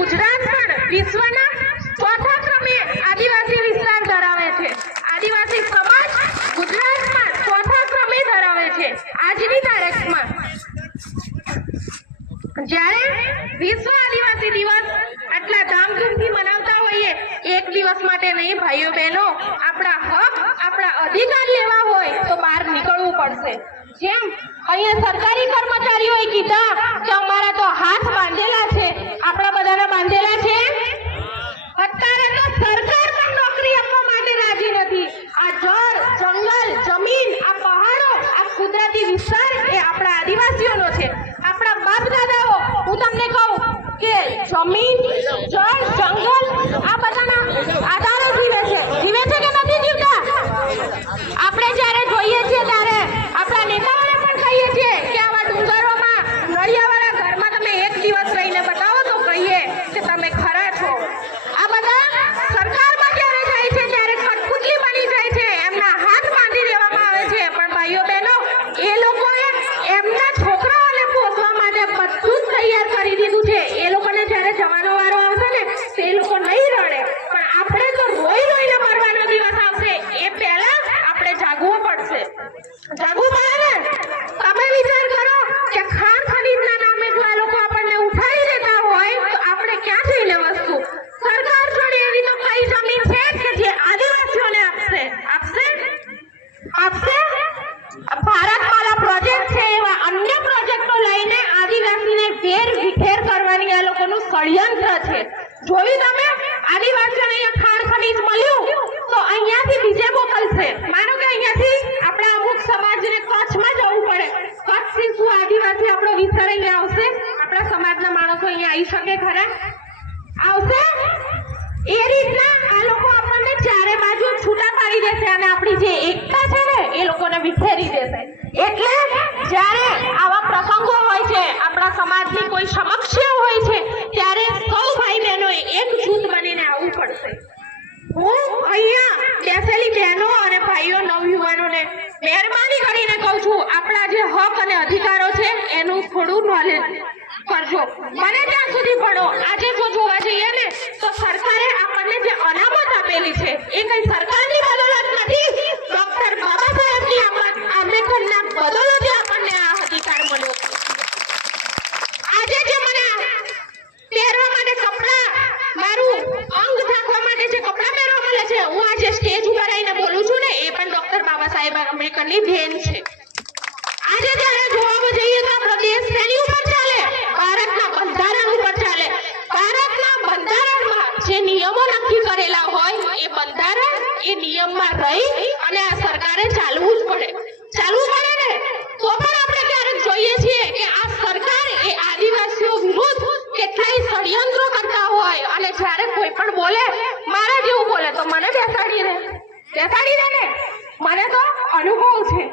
ગુજરાત પણ વિશ્વના ચોથા ક્રમે આદિવાસી વિસ્તાર ધરાવે છે. આદિવાસી સમાજ ગુજરાતમાં ચોથા ક્રમે ધરાવે છે. આજની તારીખમાં જ્યારે વિશ્વ આદિવાસી દિવસ આટલા ધામધૂમથી મનાવતા હોઈએ, એક દિવસ માટે નહીં ભાઈઓ બહેનો આપણા હક, આપણા અધિકાર લેવા હોય તો બહાર નીકળવું પડશે. જેમ અહીંયા સરકારી કર્મચારીઓએ કીધા કે અમારા તો હાથ બાંધેલા છે આપણા બધાના બાંધેલા છે અત્યારે તો સરકાર પણ નોકરી આપવા માટે રાજી નથી આ જળ જંગલ જમીન આ પહાડો આ કુદરતી વિસ્તાર એ આપણા આદિવાસીઓનો છે આપણા બાપ દાદાઓ હું તમને કહું કે જમીન, જળ, જંગલ આ બધાના આધારે જીવે છે. જીવે છે કે નથી જીવતા? આપણે જ્યારે જોઈએ છીએ ત્યારે આપણા નેતાઓને પણ કહીએ છીએ કે આવા વિખેર કરવાની આ લોકોનું ષડયંત્ર છે. જોયું તમે આદિવાસીઓને અહીંયા ખાણ ખનીજ મળ્યું તો અહીંયાથી બીજે મોકલશે માનો કે અહીંયાથી આપણા અમુક સમાજને કચ્છમાં જવું પડે કચ્છથી શું આદિવાસી આપણો વિસ્તાર અહીંયા આવશે આપણા સમાજના માણસો અહીંયા આવી શકે ખરા આવશે એ રીતના આ લોકો આપણને ચારે બાજુ છૂટા પાડી દેશે અને આપણી જે એકતા છે ને, એ લોકોને વિખેરી દેશે. એટલે જ્યારે આવા પ્રસંગો હોય છે, આપણા સમાજની કોઈ સમસ્યા હોય છે, ત્યારે સૌ ભાઈ બહેનો એક જૂથ બનીને આવવું પડશે. હું અહીંયા બેસેલી બહેનો અને ભાઈઓ નવયુવાનોને મહેરબાની કરીને કહું છું, આપણા જે હક અને અધિકારો છે, એનું થોડું નોલેજ કરજો. મને ત્યાં સુધી ભણો. આજે જો જોવા જઈએ ને, તો સરકારે આપણને જે અનામત આપેલી છે, એ કઈ સરકારની બદોલત નથી ડોક્ટર બાબા સાહેબની આંબેડ- આંબેડકરના બદોલતે આપણને આ અધિકાર મળ્યો આજે જે મને પહેરવા માટે કપડાં મારું અંગ ઢાંકવા માટે જે કપડાં પહેરવા મળે છે હું આજે સ્ટેજ ઉપર આવીને બોલું છું ને, એ પણ ડોક્ટર બાબા સાહેબ આંબેડકરની દેન છે. આજે જ્યારે જોવા જઈએ તો આપણો દેશ શેની ઉપર ચાલે? ભારતના બંધારણ ઉપર ચાલે. ભારતના બંધારણમાં જે નિયમો નક્કી કરેલા હોય, એ બંધારણ એ નિયમમાં રહી અને આ સરકારે ચાલવું જ પડે. ચાલવું પડે ને? તો પણ આપણે ક્યારેક જોઈએ છીએ કે આ સરકાર એ આદિવાસીઓ વિરુદ્ધ કેટલાય ષડયંત્રો કરતા હોય અને જ્યારે કોઈ પણ બોલે, મારા જેવું મને બેસાડી દે. બેસાડી દે ને. મને તો અનુભવ છે.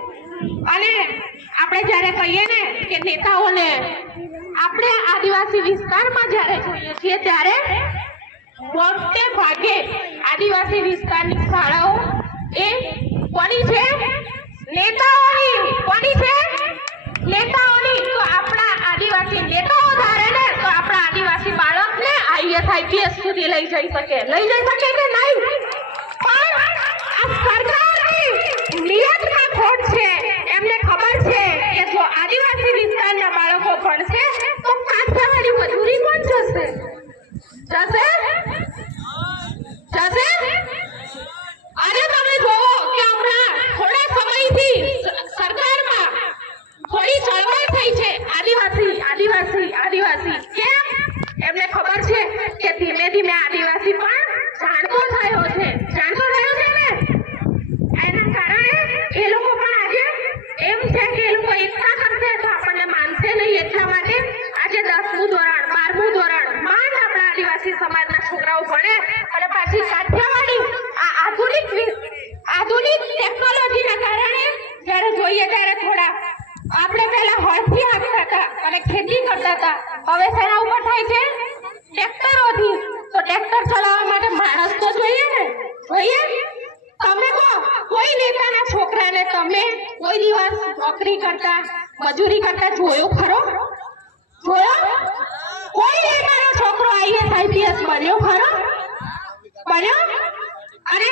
અને આપણે જ્યારે કહીએ ને કે નેતાઓને આપણે આદિવાસી વિસ્તારમાં જ્યારે જોઈએ છીએ ત્યારે મોટે ભાગે આદિવાસી વિસ્તારની શાળાઓ એ કોની છે? નેતાઓની. કોની છે? નેતાઓની. તો આપણા આદિવાસી નેતાઓ ધારે ને તો આપણા આદિવાસી બાળકને આઈએસ આઈપીએસ સુધી લઈ જઈ શકે. લઈ જઈ શકે કે નહીં? આદિવાસી વિસ્તારના બાળકો જશે? આજે તમે જોવો કે હમણાં થોડા સમયથી સરકારમાં થોડી ચળવળ થઈ છે. આદિવાસી આદિવાસી આદિવાસી. કેમ? એમને ખબર છે કે ધીમે ધીમે આદિવાસી પણ જાણતો થયો છે જાણતો થયો છે ને એના કારણે એ લોકો પણ આજે એમ છે કે એ લોકો એકતા કરશે તો આપણને માનશે નહીં એટલા માટે આજે દસમું ધોરણ બારમું ધોરણ માંડ આપણા આદિવાસી ભણે અને પાછી કાઠિયાવાડી આ આધુનિક આધુનિક ટેકનોલોજીના કારણે જ્યારે જોઈએ ત્યારે થોડા આપણે પહેલા હળથી હાંકતા હતા અને ખેતી કરતા હતા. હવે શેના ઉપર થાય છે? ટ્રેક્ટરોથી. તો ટ્રેક્ટર ચલાવવા માટે માણસ તો જોઈએ ને. જોઈએ? તમે કહો, કોઈ નેતાના છોકરાને તમે કોઈ દિવસ નોકરી કરતા, મજૂરી કરતા જોયો ખરો? જોયો? કોઈ નેતાનો છોકરો આઈએસ આઈપીએસ બન્યો અરે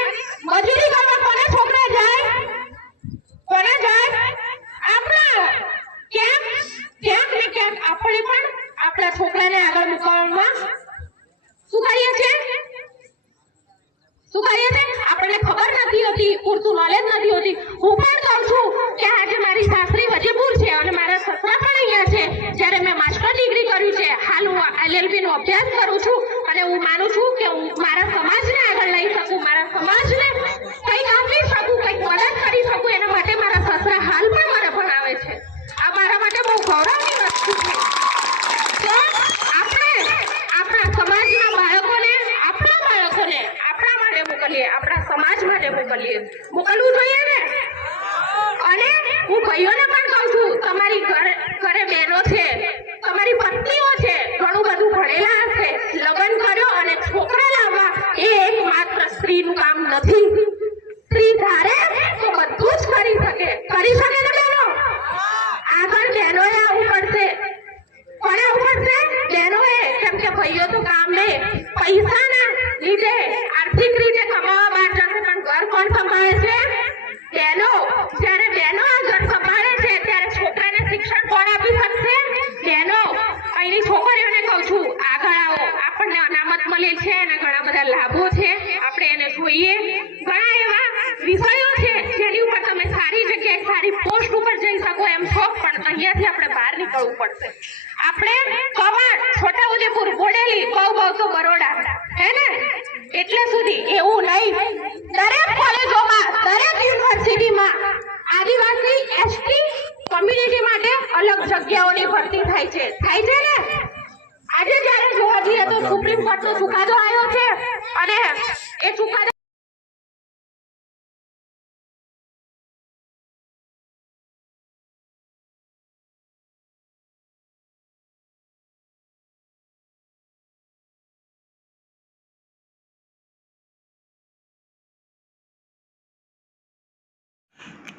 મજૂરી કરવા કોને છોકરા જાય? કોને ને કેમ? આપણે પણ આપણા છોકરાને આગળ મૂકવામાં શું કરીએ છીએ? શું કરીએ છીએ? આપણને ખબર નથી હોતી, પૂરતું નોલેજ નથી હોતી. હું પણ કહું છું કે આજે મારી સાસરી વજેપુર છે. હું ભાઈઓને પણ કહું છું, તમારી ઘરે બહેનો છે, તમારી પત્નીઓ છે, ઘણું બધું ભણેલા હશે, લગ્ન કર્યો અને છોકરા લાવવા એ એકમાત્ર સ્ત્રીનું કામ નથી. સ્ત્રી ધારે તો બધું જ કરી શકે કરી શકે. જગ્યાએ પોસ્ટ ઉપર જઈ શકો એમ છો, પણ અહીંયાથી આપણે બહાર નીકળવું પડશે. આપણે કવાડ છોટાઉદેપુર બોડેલી, બહુ બહુ તો બરોડા. હે ને? એટલે સુધી એવું નહીં. દરેક